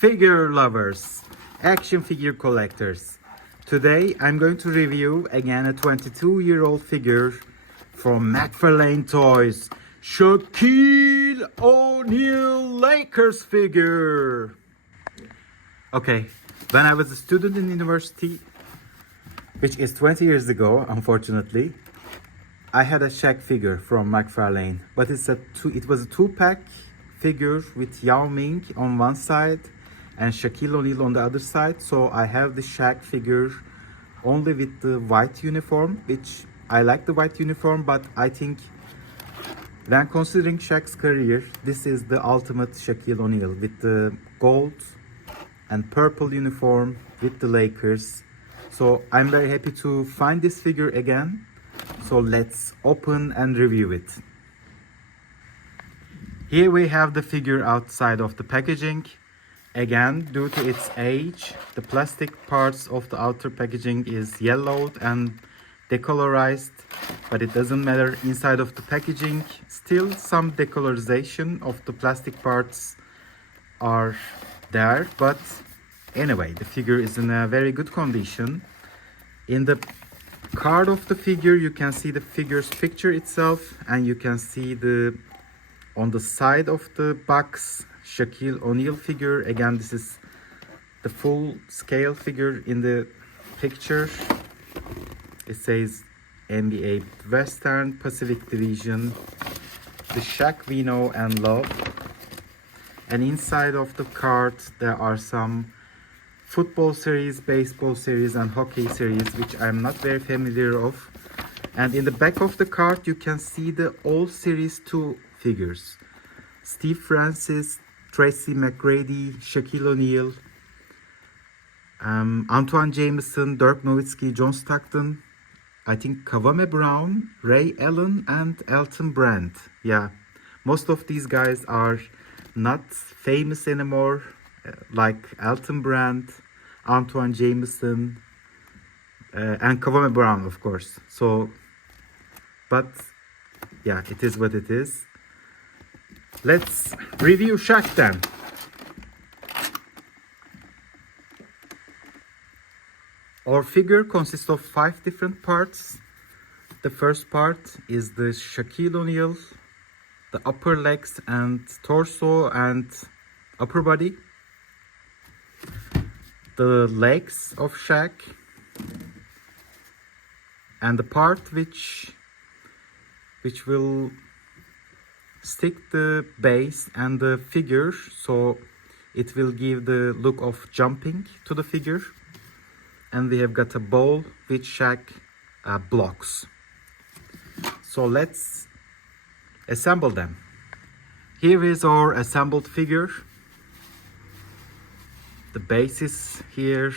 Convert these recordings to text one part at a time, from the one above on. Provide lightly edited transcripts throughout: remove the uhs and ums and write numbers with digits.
figure lovers, action figure collectors. Today I'm going to review again a 22-year-old figure from Mcfarlane Toys, Shaquille O'Neal Lakers figure. Okay, when I was a student in university, which is 20 years ago, unfortunately, I had a Shaq figure from Mcfarlane, but it was a two-pack figure with Yao Ming on one side and Shaquille O'Neal on the other side. So I have the Shaq figure only with the white uniform, which I like the white uniform, but I think when considering Shaq's career, this is the ultimate Shaquille O'Neal with the gold and purple uniform with the Lakers. So I'm very happy to find this figure again. So let's open and review it. Here we have the figure outside of the packaging. Again, due to its age, the plastic parts of the outer packaging is yellowed and decolorized, but it doesn't matter. Inside of the packaging, still some decolorization of the plastic parts are there, but anyway, the figure is in a very good condition. In the card of the figure, you can see the figure's picture itself, and you can see on the side of the box, Shaquille O'Neal figure. Again, this is the full scale figure in the picture. It says NBA Western Pacific Division, the Shaq we know and love. And inside of the card, there are some football series, baseball series, and hockey series, which I'm not very familiar of. And in the back of the card, you can see the All Series 2 figures. Steve Francis, Tracy McGrady, Shaquille O'Neal, Antoine Jameson, Dirk Nowitzki, John Stockton, I think Kavame Brown, Ray Allen, and Elton Brand. Yeah, most of these guys are not famous anymore, like Elton Brand, Antoine Jameson, and Kavame Brown, of course. So, but yeah, it is what it is. Let's review Shaq then. Our figure consists of 5 different parts. The first part is the Shaquille O'Neal, the upper legs and torso and upper body. The legs of Shaq, and the part which will stick the base and the figure, so it will give the look of jumping to the figure. And we have got a ball which Shaq blocks. So let's assemble them. Here is our assembled figure. The base is here,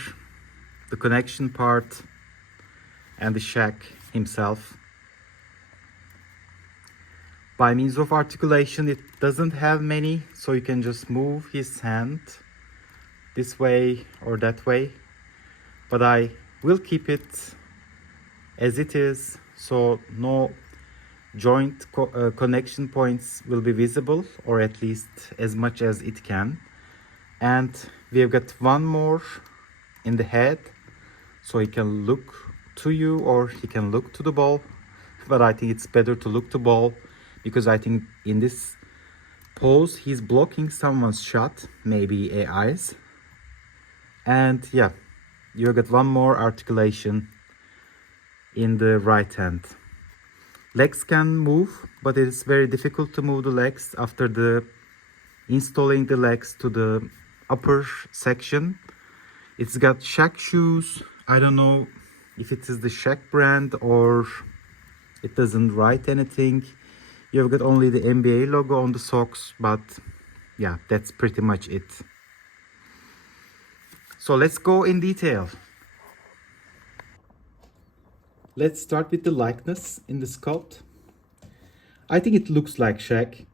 the connection part, and the Shaq himself. By means of articulation, it doesn't have many, so you can just move his hand this way or that way. But I will keep it as it is, so no joint connection points will be visible, or at least as much as it can. And we have got one more in the head, so he can look to you or he can look to the ball. But I think it's better to look to ball, because I think in this pose he's blocking someone's shot, maybe AI's. And yeah, you got one more articulation in the right hand. Legs can move, but it is very difficult to move the legs after installing the legs to the upper section. It's got Shaq shoes. I don't know if it is the Shaq brand or it doesn't write anything. You've got only the NBA logo on the socks, but yeah, that's pretty much it. So let's go in detail. Let's start with the likeness in the sculpt. I think it looks like Shaq.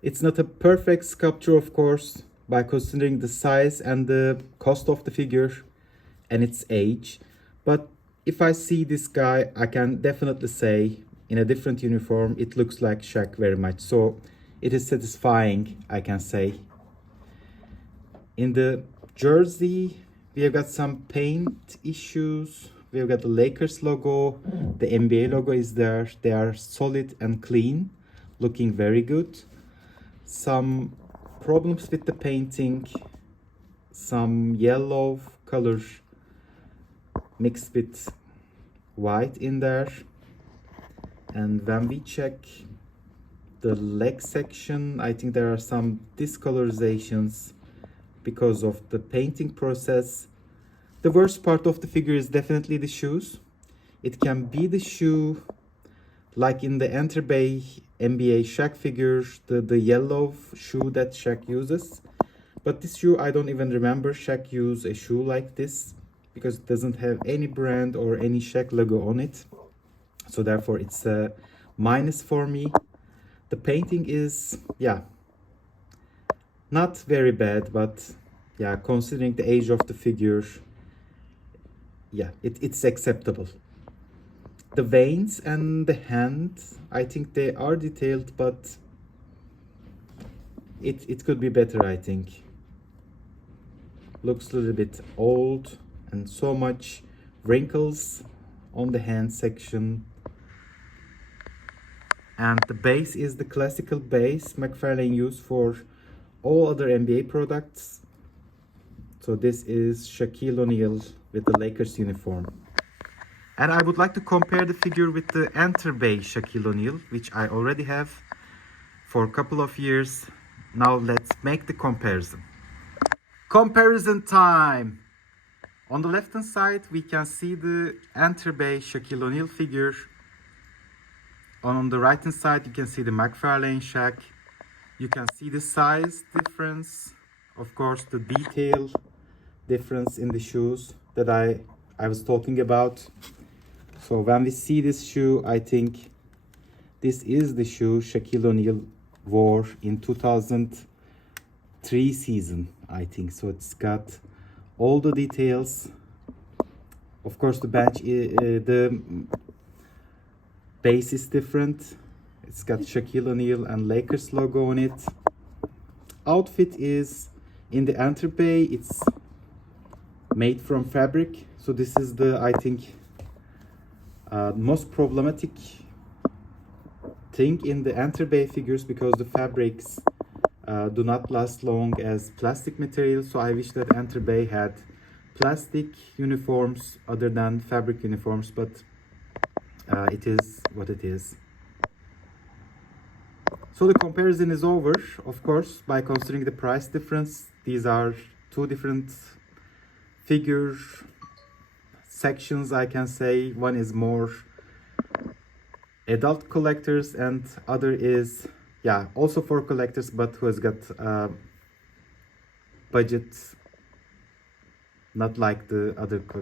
It's not a perfect sculpture, of course, by considering the size and the cost of the figure and its age. But if I see this guy, I can definitely say in a different uniform, it looks like Shaq very much. So it is satisfying, I can say. In the jersey, we have got some paint issues. We have got the Lakers logo, the NBA logo is there. They are solid and clean, looking very good. Some problems with the painting, some yellow color mixed with white in there. And when we check the leg section, I think there are some discolorizations because of the painting process. The worst part of the figure is definitely the shoes. It can be the shoe like in the Enter Bay NBA Shaq figure, the yellow shoe that Shaq uses. But this shoe, I don't even remember Shaq use a shoe like this because it doesn't have any brand or any Shaq logo on it. So therefore it's a minus for me. The painting is, yeah, not very bad, but yeah, considering the age of the figure, yeah, it's acceptable. The veins and the hand, I think they are detailed, but it could be better, I think. Looks a little bit old and so much wrinkles on the hand section. And the base is the classical base Mcfarlane used for all other NBA products. So this is Shaquille O'Neal with the Lakers uniform. And I would like to compare the figure with the Enter Bay Shaquille O'Neal, which I already have for a couple of years. Now let's make the comparison. Comparison time! On the left hand side, we can see the Enter Bay Shaquille O'Neal figure. On the right hand side, you can see the Mcfarlane Shaq. You can see the size difference, of course the detail difference in the shoes that I was talking about. So when we see this shoe, I think this is the shoe Shaquille O'Neal wore in 2003 season, I think. So it's got all the details. Of course the the base is different. It's got Shaquille O'Neal and Lakers logo on it. Outfit is in the Enter Bay, it's made from fabric. So this is the, I think, most problematic thing in the Enter Bay figures, because the fabrics do not last long as plastic material. So I wish that Enter Bay had plastic uniforms other than fabric uniforms, but it is what it is. So the comparison is over, of course, by considering the price difference. These are two different figure sections, I can say. One is more adult collectors and other is, yeah, also for collectors, but who has got budget not like the other collectors.